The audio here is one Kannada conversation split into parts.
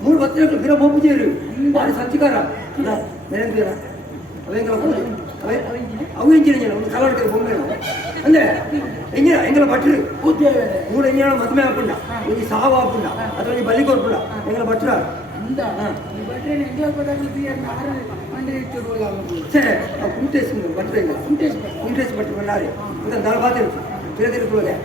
ಮೂರು ಬತ್ತೆ ಬಿರ ಬೋಪುಜೇರು ಬಾರಿ ಸಂಚಿಕಾರ ನೆನಪಿರ ಅವೆಂಗಲ ಅವು ಎಂಜಿನ ಒಂದು ಕಲಾವಿದರ ಬೊಮ್ಮೆ ಅಂದ್ರೆ ಎಂಜಿನ ಎಂಗಲ ಭಟ್ರು ಮೂರು ಎಂಜಿನ ಮದುವೆ ಹಾಕೊಂಡ ಒಂದು ಸಾವು ಹಾಕೊಂಡ ಅಥವಾ ಈ ಬಲಿ ಕೊಡ್ಬಿಡ ಎಂಗಲ ಭಟ್ರ ಸರಿ ಕುಂಟೇಶ್ ಭಟ್ರ ಇಲ್ಲ ಕುಂಟೇಶ್ ಭಟ್ರು ಬಂದಾರೆ ಅಂತ ದಳಬಾತೆ ಬೇರೆ ತಿರುಗುವುದೇ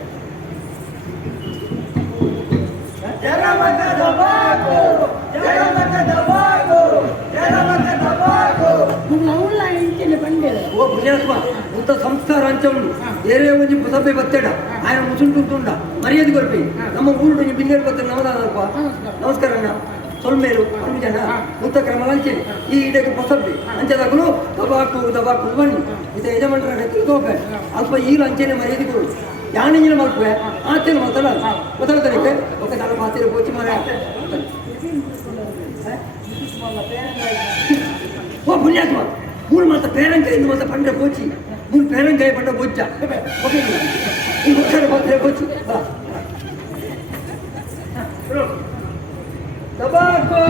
ಸಂಸ್ಕಾರ ಅಂಚವನು ಬೇರೆ ಒಂಜಿ ಸಭೆ ಬತ್ತಡ ఆయన ಮುಸುಂಟುಂಡ ಮರ್ಯಾದೆ ಕೊರ್ಪಿ ನಮ್ಮ ಊರು ಬಿಂಗೇರು ಬತ್ತ ನವದಾನಪ್ಪ ನಮಸ್ಕಾರ ಅಣ್ಣ ಸೊಲ್ಮೇರು ಒಂದು ಜನ ಮುತ್ತ ಕ್ರಮ ಅಂಚೆ ಈ ಇಡಕ್ಕೆ ಹೊಸಬ್ಬಿ ಅಂಚದಾಗಲು ದಬಾಕು ಬನ್ನಿ ಇದು ಯಜಮಾನರ ತಿಳ್ಕೋಬೆ ಅಲ್ಪ ಈಗ ಅಂಚೆನೆ ಮರ್ಯಾದೆ ಕೊಡು ಯಾನಿಂಜಿನ ಮಲ್ಪೆ ಆಚೆನ ಮಾತಾಡ್ತಾನೆ ఒక తల పాత్ర పోచి మరి ఓ పుణ్యాత్మ మూడు మాత పేరంకాయ ఇందు మాత పండ్ర పోచి మూడు పేరంకాయ పండ్ర బొచ్చ ఓకే ఈ ఒకసారి పాత్ర పోచి దబాకో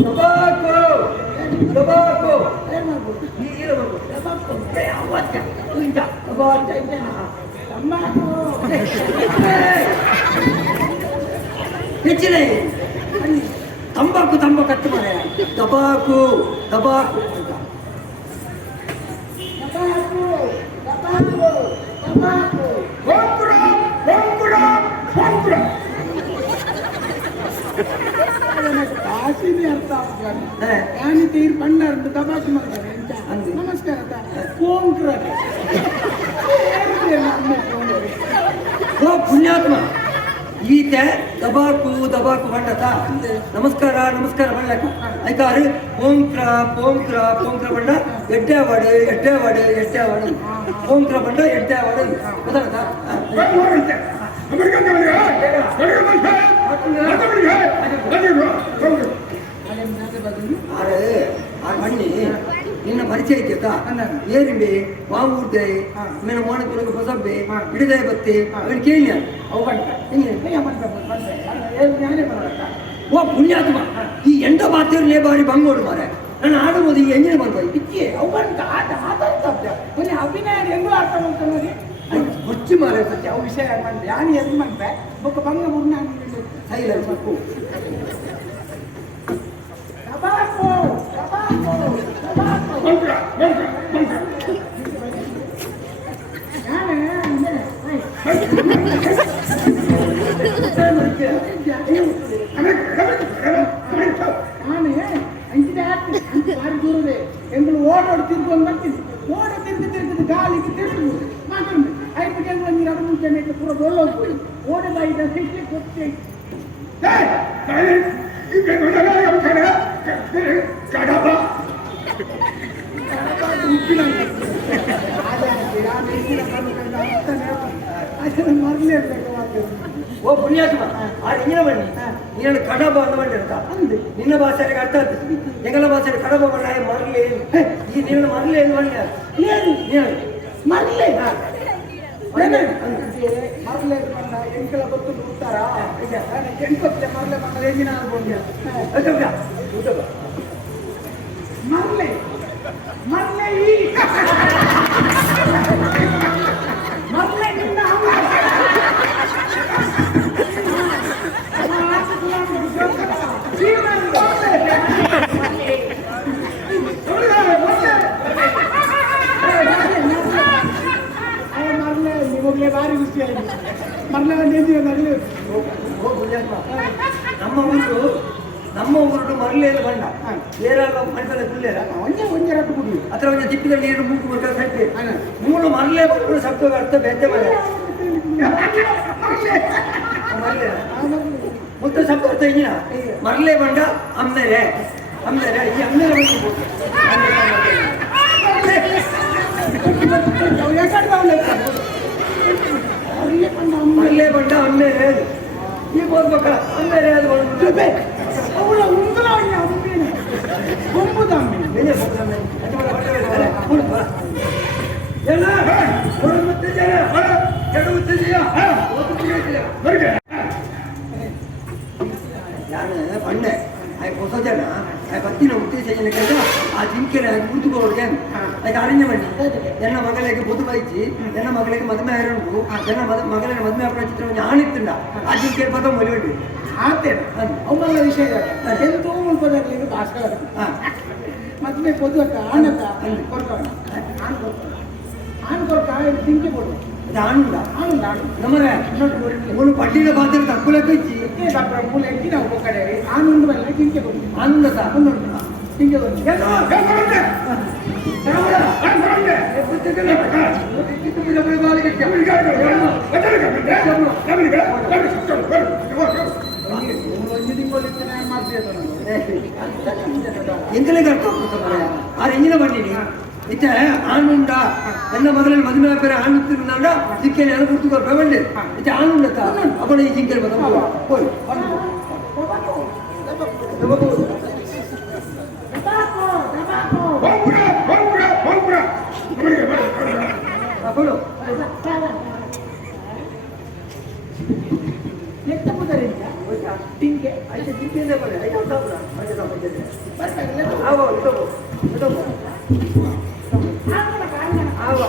దబాకో దబాకో ఈ ఇరవకు దబాకో ఏ అవచ్చ ఇంత దబాకో ಹೆಚ್ಚಿನ ತಂಬಾಕು ಹತ್ತು ಮನೆ ದಬಾಕು ಕಾಶಿನೇ ಅರ್ಥ ಆಗ್ತದೆ ಯಾನಿ ತೀರ್ ಬಂಡಾರ ದಬಾಕಿ ಮಾಡ್ತಾರೆ ನಮಸ್ಕಾರ ಓ ಪುಣ್ಯಾತ್ಮ ಈತ ದಬಾಕು ಬಂಡತ ನಮಸ್ಕಾರ ಬಂಡಕ ಐಕಾರು ಪೋಂಕ್ರ ಬಂಡ ಎಡ್ಡಾವಾಡು ಪೋಂಕ್ರ ಬಂಡ ಎಡ್ಡಾವಾಡು ಗೊತ್ತಾಗತ್ತಾ ಬನ್ನಿ ನಿನ್ನ ಪರಿಚಯ ಐತಾ ಏರಿಂಬೆ ಮಾವೂರ್ದೆ ಮೇನ ಮೋಣ ತುಳಗ ಹೊಸಬ್ಬೆ ಹಿಡಿದೇ ಬತ್ತೆ ಅವನು ಕೇಳಿಯ ಅವು ಓ ಪುಣ್ಯಾತ್ಮ ಈ ಎಂಡ ಮಾತೇರ್ಲೇ ಬಾರಿ ಬಂಗೋಡು ಮಾರೆ ನಾನು ಆಡುವುದು ಈ ಎಂಜಿನ ಬಂದ ಇಕ್ಕೆ ಅಭಿನಯ ಹೆಂಗ್ ಅರ್ಥ ಮಾಡ್ತಾ ನೋಡಿ ಹುಚ್ಚಿ ಮಾರೆ ಸತ್ಯ ಅವು ವಿಷಯ ಮಾಡ್ದೆ ಯಾನಿ ಎದ್ದು ಮಾಡ್ತೆ ಬೊಕ್ಕ ಬಂಗ ಮುರ್ನ ಸೈಲೆನ್ಸ್ ಮಕ್ಕು ಎಂಗಳು ಓಡೋಡು ತಿರ್ಕೊಂಡು ಬರ್ತೀನಿ ತಿರುಗಿ ಗಾಳಿಗೆ ತಿರುಗಿ ಮಾತಾಡ್ಬೇಕು 5 ಗಂಟೆ ನೀರು ಅದು ಮುಂಚೆ ಪೂರ ಗೋಳೋಗ್ಬಿಡಿ ಓಡ ಬಾಯಿದ ಸಿಟ್ಲಿ ಕೊಟ್ಟೆ ಓ ಪುಣ್ಯಾತ್ಮ ಆ ಇಂಜಿನ ಬನ್ನಿ ನೀನು ಕಡಬ ಅಂತ ಮಾಡಿರ್ತಾ ನಿನ್ನ ಭಾಷೆಗೆ ಅರ್ಥ ಆಗ್ತದೆ ಎಂಗಲ ಭಾಷೆಗೆ ಕಡಬ ಬಣ್ಣ ಮರಲಿ ಈ ನೀನು ಮರಲಿ ಏನು ಬಣ್ಣ ಮರಲೆ ಮರಲೆ ಬಣ್ಣ ಎಂಕಲ ಗೊತ್ತು ಬಿಡ್ತಾರ ಎಂಕೊತ್ತೆ ಮರಲೆ ಬಣ್ಣ ಎಂಜಿನ ಅನ್ಬೋದು ಮರಲೆ ಮರಲೆ ನಿಂದ ನಿಮಗೆ ಭಾರಿ ಖುಷಿಯಾಗಿದೆ ಮರಳೆ ಮರಳೆ ನಮ್ಮ ಊರು ಮರಲೇನು ಬಂಡ ಬೇರೆ ಮಣ್ಣಲ್ಲಿ ಕುಲ್ಲೇರ ಒಂದೇ ರಟ್ಟು ಕುಡಿ ಅದ್ರ ಒಂದು ತಿಪ್ಪಿದ ನೀರು ಮೂಗು ಬರ್ತಾರೆ ಸಟ್ಟೆ ಮೂರು ಮರಲೇ ಬಂದು ಶಬ್ದ ಅರ್ಥ ಬೆಚ್ಚ ಮನೆ ಮುತ್ತ ಶಬ್ದ ಅರ್ಥ ಇಂಜಿನ ಮರಲೇ ಬಂಡ ಅಮ್ಮೆರೆ ಈ ಅಮ್ಮೆರೆ ಬಂದು కడతా ఉండేది మళ్ళీ పంట అమ్మే లేదు ఈ పోదు పక్కన అమ్మే లేదు అవునా ఉందలా అమ్మే పంపుదాం నేనే పోతాను பண்ண ಹೊಸಜನ ಪತ್ತಿನ ಉದ್ದೇಶನ ಕೆಲಸ ಆ ಜಿಂಕೆನ ಗುರುತುಕೊಳ್ಳೋಕೆ ಅದಕ್ಕೆ ಅರೇಂಜ್ ಮಾಡಿ ನನ್ನ ಮಗಳಿಗೆ ಬುದ್ಧಿ ಬೈಚಿ ನನ್ನ ಮಗಳಿಗೆ ಮದುವೆ ಆಯ್ತು ನನ್ನ ಮಗಳಿಗೆ ಮದುವೆ ಆಪಡ ಚಿತ್ರ ಆಣಿತ್ತುಂಡ ಆ ಜಿಂಕೆ ಪದ ಮೊಲಿಬಿಟ್ಟು ಆತೇನೆ ಅವಲ್ಲ ವಿಷಯ ಎಂತೋ ಮುಲ್ಪದಾಗಲಿ ಭಾಷೆ ಮದುವೆ పొద్దుట ఆనత కొరకాడు ఆన్ కొరక జింకె కొడు అది ఆనుండా ఆనుండా నమ్మరే నువ్వు పట్టిన బాధ్యత తక్కువ లెక్క ఇచ్చి తప్ప పూలు ఎక్కిన ఒక్కొక్కడే ఆనుండు వల్ల జింకె కొడు ఆనుండా సార్ జింకె కొడు ಎಂಕಲೇ ಆ ಎಂಜಿನ ಬಂದಿನಿ ಇತ್ತ ಆನುಂಡ ನನ್ನ ಮಗಳಲ್ಲಿ ಮದುವೆ ಬೇರೆ ಆಣುತ್ತಿರುವುದಂಡ ಸಿಕ್ಕೇನೆ ನಾನು ಗುರ್ತು ಬಂದೆ ಇತ್ತ ಆನುಂಡ ಅಪ್ಪಣ ಈ ಜಿಂಕೆ ಹೋಯ್ ಅಪ್ಪಳು ಟಿಂಕೆ ಐತೆ ಜಿಂಕೆಯಿಂದ ಬರಲಿ ಐತೆ ಆವೋ ಇದು ಆವೋ